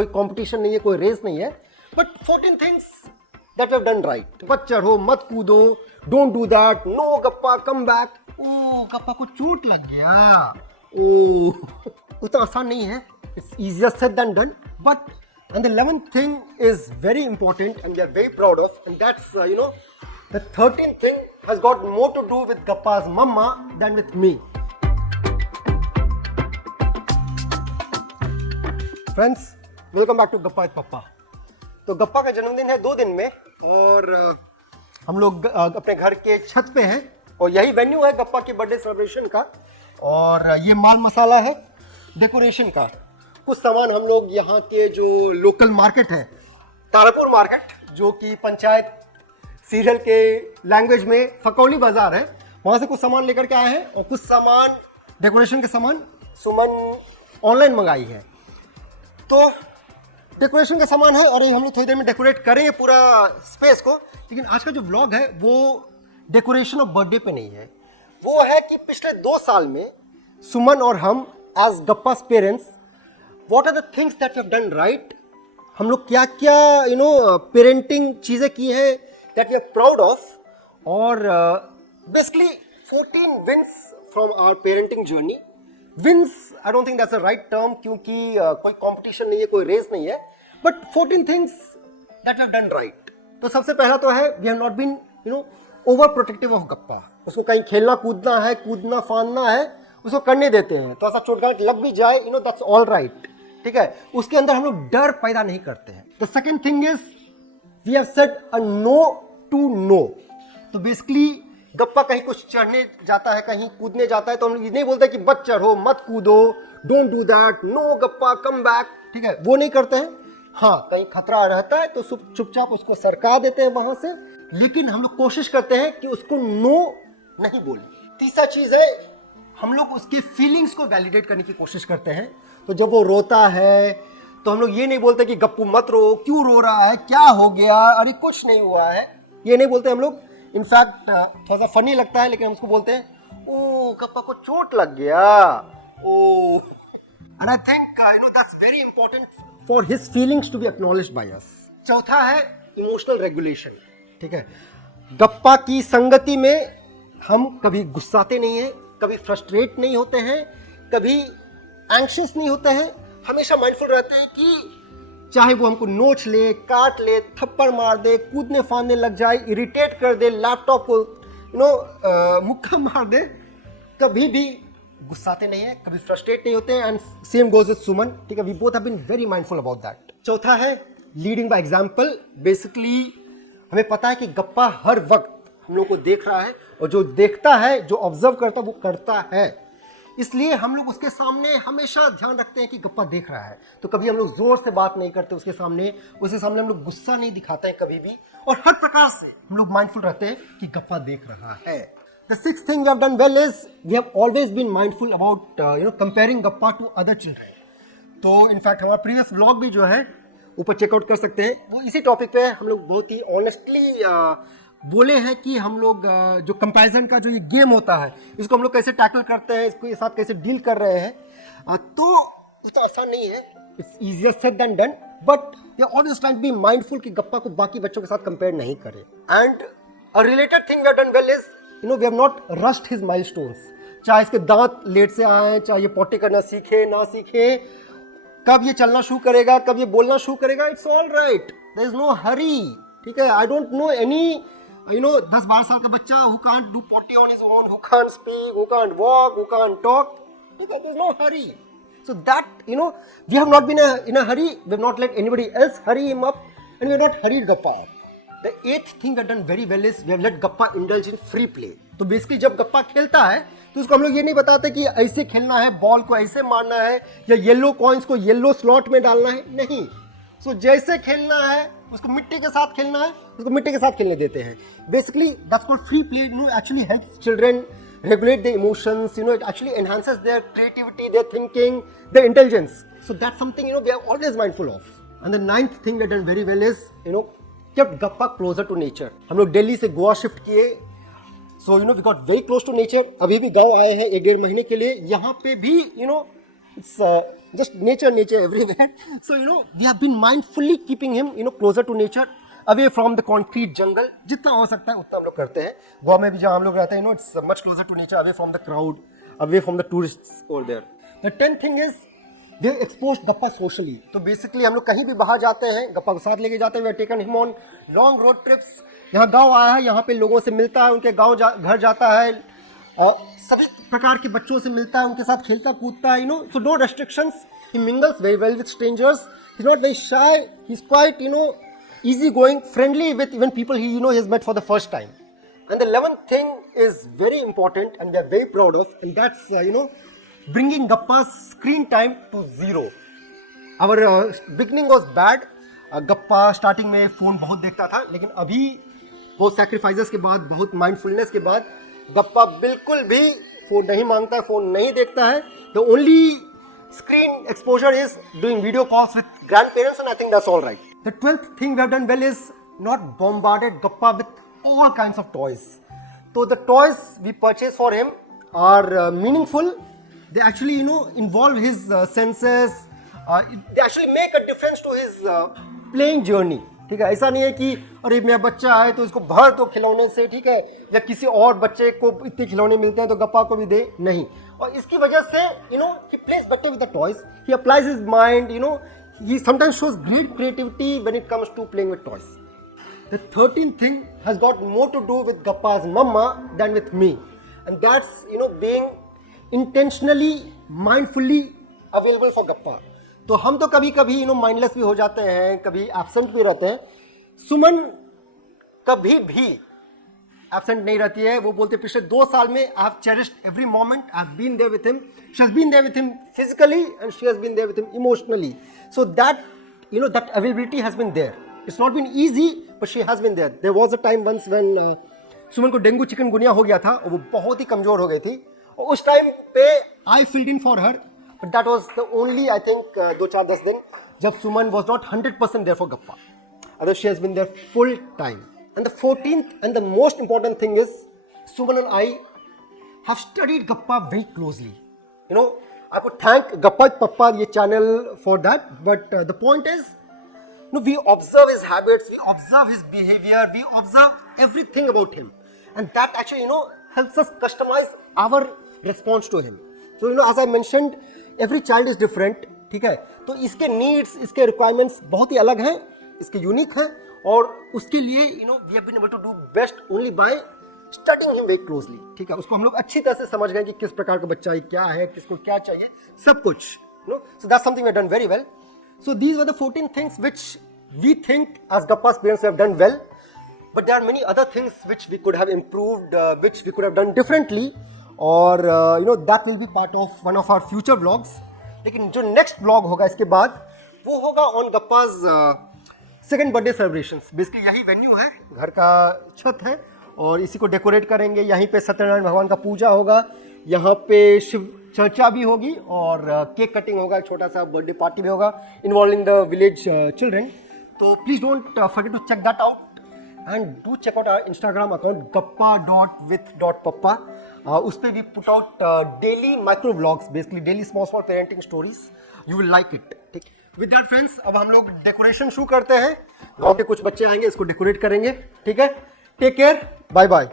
कोई कंपटीशन नहीं है, कोई रेस नहीं है, but 14 things that we have done right. मत चढ़ो, मत कूदो, डोंट डू दैट, नो गप्पा, कम बैक। ओ गप्पा को चोट लग गया, ओ उतना आसान नहीं है, it's easier said than done, but and the 11th thing is very important and we are very proud of, and that's the 13th thing has got more to do with Gappa's mama than with me. Friends, welcome back to Gappa with Papa. तो गप्पा का जन्मदिन है 2 दिन में और हम लोग अपने घर के छत पे हैं और यही वेन्यू है गप्पा के बर्थडे सेलिब्रेशन का। और ये माल मसाला है डेकोरेशन का। कुछ सामान हम लोग यहाँ के जो लोकल मार्केट है, तारापुर मार्केट, जो कि पंचायत सीरियल के लैंग्वेज में फकौली बाजार है, वहाँ से कुछ सामान लेकर के आए हैं और कुछ सामान डेकोरेशन के सामान सुमन ऑनलाइन मंगाई है। तो डेकोरेशन का सामान है और हम लोग थोड़ी देर में डेकोरेट करेंगे पूरा स्पेस को। लेकिन आज का जो व्लॉग है वो डेकोरेशन ऑफ बर्थडे पे नहीं है, वो है कि पिछले 2 साल में सुमन और हम एज गप्पास parents what are the things that we have done right. हम लोग क्या क्या पेरेंटिंग चीज़ें की हैं that we are proud of. और basically 14 wins from our parenting journey. Wins I don't think that's a right term, क्योंकि कोई कंपटीशन नहीं है, कोई रेस नहीं है, but 14 things that we have done right. तो सबसे पहला तो है we have not been over protective of गप्पा। उसको कहीं खेलना कूदना है, कूदना फानना है, उसको करने देते हैं। तो ऐसा चोटगांठ लग भी जाए, दैट्स ऑल राइट, ठीक है। उसके अंदर हम लोग डर पैदा नहीं करते हैं। The second thing is we have said a no to no. तो बेसिकली गप्पा कहीं कुछ चढ़ने जाता है, कहीं कूदने जाता है, तो हम लोग ये नहीं बोलते कि मत चढ़ो, मत कूदो, डोंट डू दैट, नो गप्पा, कम बैक, ठीक है, वो नहीं करते हैं। हाँ, कहीं खतरा रहता है तो चुपचाप उसको सरका देते हैं वहां से, लेकिन हम लोग कोशिश करते हैं कि उसको नो नहीं बोले। तीसरा चीज है हम लोग उसके फीलिंग्स को वैलिडेट करने की कोशिश करते हैं। तो जब वो रोता है तो हम लोग ये नहीं बोलते कि गप्पू मत रो, क्यों रो रहा है, क्या हो गया, अरे कुछ नहीं हुआ है, ये नहीं बोलते हम लोग। इनफैक्ट थोड़ा सा फनी लगता है, लेकिन हम उसको बोलते हैं ओ गप्पा को चोट लग गया, ओ। And I think that's very important for his feelings to be acknowledged by us. चौथा है इमोशनल रेगुलेशन, ठीक है। गप्पा की संगति में हम कभी गुस्साते नहीं हैं, कभी फ्रस्ट्रेट नहीं होते हैं, कभी एंग्शियस नहीं होते हैं। हमेशा माइंडफुल रहते हैं कि चाहे वो हमको नोच ले, काट ले, थप्पड़ मार दे, कूदने फांदने लग जाए, इरिटेट कर दे, लैपटॉप को मुक्का मार दे, कभी भी गुस्साते नहीं है, कभी फ्रस्ट्रेट नहीं होते हैं। And same goes with Suman, ठीक है। We both have been very mindful about that. चौथा है लीडिंग बाय एग्जांपल। बेसिकली हमें पता है कि गप्पा हर वक्त हम लोग को देख रहा है और जो देखता है, जो ऑब्जर्व करता है, वो करता है। इसलिए हम लोग उसके सामने हमेशा ध्यान रखते हैं कि गप्पा देख रहा है। तो कभी हम लोग जोर से बात नहीं करते उसके सामने हम लोग गुस्सा नहीं दिखाते हैं कभी भी, और हर प्रकार से हम लोग माइंडफुल रहते हैं कि गप्पा देख रहा है। The sixth thing we have done well is we have always been mindful about comparing गप्पा to other children. तो इनफैक्ट हमारा प्रीवियस व्लॉग भी जो है ऊपर चेकआउट कर सकते हैं, वो इसी टॉपिक पे हम लोग बहुत ही ऑनेस्टली बोले हैं कि हम लोग जो कंपैरिजन का जो ये गेम होता है, इसको हम लोग कैसे टैकल करते हैं, इसको साथ कैसे डील कर रहे हैं। तो उतना आसान नहीं है, it's easier said than done, but we are always trying to be mindful कि गप्पा को बाकी बच्चों के साथ कंपेयर नहीं करें। And a related thing we have done well is we have not rushed his milestones. चाहे इसके दांत लेट से आए, चाहे ये पोटी करना सीखे ना सीखे, कब ये चलना शुरू करेगा, कब ये बोलना शुरू करेगा, it's all right, there is no hurry, ठीक है। आई डोंट नो एनी 10-12 साल का बच्चा who can't do potty on his own, who can't speak, who can't walk, who can't talk, because there's no hurry. So that we have not been in a hurry, we have not let anybody else hurry him up, and we have not hurried Gappa up. The eighth thing we have done very well is we have let Gappa indulge in free play. तो basically जब गप्पा खेलता है तो उसको हम लोग ये नहीं बताते कि ऐसे खेलना है, बॉल को ऐसे मारना है, या येलो कॉइन्स को येलो स्लॉट में डालना है, नहीं। सो जैसे खेलना है, उसको मिट्टी के साथ खेलना है, उसको मिट्टी के साथ खेलने देते हैं। Basically that's called free play. Actually helps children regulate their emotions, it actually enhances their creativity, their thinking, their intelligence. So that's something we are always mindful of. And the ninth thing we have done very well is kept Gappa closer to nature. हम लोग दिल्ली से Goa shift किए, so we got very close to nature. अभी भी गांव आए हैं 1-1.5 महीने के लिए। यहाँ पे भी It's just nature everywhere. So we have been mindfully keeping him closer to nature, away from the concrete jungle. जितना हो सकता है उतना हम लोग करते हैं. गोवा में भी जहाँ हम लोग रहते हैं, it's much closer to nature, away from the crowd, away from the tourists over there. The 10th thing is they exposed Gappa socially. तो basically हम लोग कहीं भी बाहर जाते हैं, गप्पा को साथ लेके जाते हैं. We have taken him on long road trips. यहाँ गाँव आया है, यहाँ पे लोगों से मिलता है, उनके गाँव घर जाता है और सभी प्रकार के बच्चों से मिलता है, उनके साथ खेलता कूदता है. So no restrictions. He mingles very well with strangers. He's not very shy. He's quite easygoing, friendly with even people he has met for the first time. And the 11th thing is very important and we are very proud of, and that's bringing Gappa's screen time to 0. Our beginning was bad. Gappa starting में phone बहुत देखता था, लेकिन अभी बहुत sacrifices के बाद, बहुत माइंडफुलनेस के बाद गप्पा बिल्कुल भी फोन नहीं मांगता है, फोन नहीं देखता है. The only screen exposure is doing video calls with grandparents, and I think that's all right. The 12th thing we have done well is not bombarded Gappa with all kinds of toys. So the toys we purchase for him are meaningful. They actually involve his senses. They actually make a difference to his playing journey. ठीक है, ऐसा नहीं है कि अरे मेरा बच्चा है तो इसको भर दो खिलौने से, ठीक है, या किसी और बच्चे को इतने खिलौने मिलते हैं तो गप्पा को भी दे, नहीं. और इसकी वजह से he plays better with the toys. He applies his mind. He sometimes shows great creativity when it comes to playing with toys. The 13th thing has got more to do with Gappa's mama than with me, and that's being intentionally, mindfully available for Gappa. तो हम तो कभी कभी mindless भी हो जाते हैं, कभी एब्सेंट भी रहते हैं. सुमन कभी भी एब्सेंट नहीं रहती है. वो बोलते पिछले 2 साल में I have cherished every moment. I have been there with him. She has been there with him physically and she has been there with him emotionally. So that that availability has been there. It's not been easy, but she has been there. There was a time once when सुमन को dengue chikungunya हो गया था और वो बहुत ही कमजोर हो गई थी, और उस टाइम पे I filled in for her. But that was the only, I think, 2-4 दिन जब सुमन was not 100% there for Gappa. Otherwise, she has been there full time. And the 14th and the most important thing is, Suman and I have studied Gappa very closely. I could thank Gappa Papa ye channel for that. But the point is, we observe his habits, we observe his behavior, we observe everything about him, and that actually helps us customize our response to him. So as I mentioned, every child is different. ठीक है, तो इसके needs, इसके requirements बहुत ही अलग हैं, इसके unique हैं, और उसके लिए we have been able to do best only by studying him very closely. ठीक है, उसको हम लोग अच्छी तरह से समझ गए कि किस प्रकार का बच्चा है, क्या है, किसको क्या चाहिए, सब कुछ. So that's something we have done very well. So these were the 14 things which we think as Gappa's parents we have done well, but there are many other things which we could have improved, which we could have done differently, और that will be part of one of our future vlogs. लेकिन जो next vlog होगा इसके बाद, वो होगा on Gappa's second birthday celebrations. Basically यही venue है, घर का छत है, और इसी को डेकोरेट करेंगे. यहीं पे सत्यनारायण भगवान का पूजा होगा, यहाँ पे शिव चर्चा भी होगी, और केक कटिंग होगा, एक छोटा सा बर्थडे पार्टी भी होगा इन्वॉल्विंग द विलेज चिल्ड्रन. तो please don't forget to check that out, and do check out our Instagram account gappa.with.papa. उस पर भी put out daily micro vlogs, basically daily small parenting stories. You will like it. ठीक, with that friends, अब हम लोग decoration शुरू करते हैं. गाँव के कुछ बच्चे आएंगे, इसको डेकोरेट करेंगे. ठीक है, टेक केयर, बाय बाय.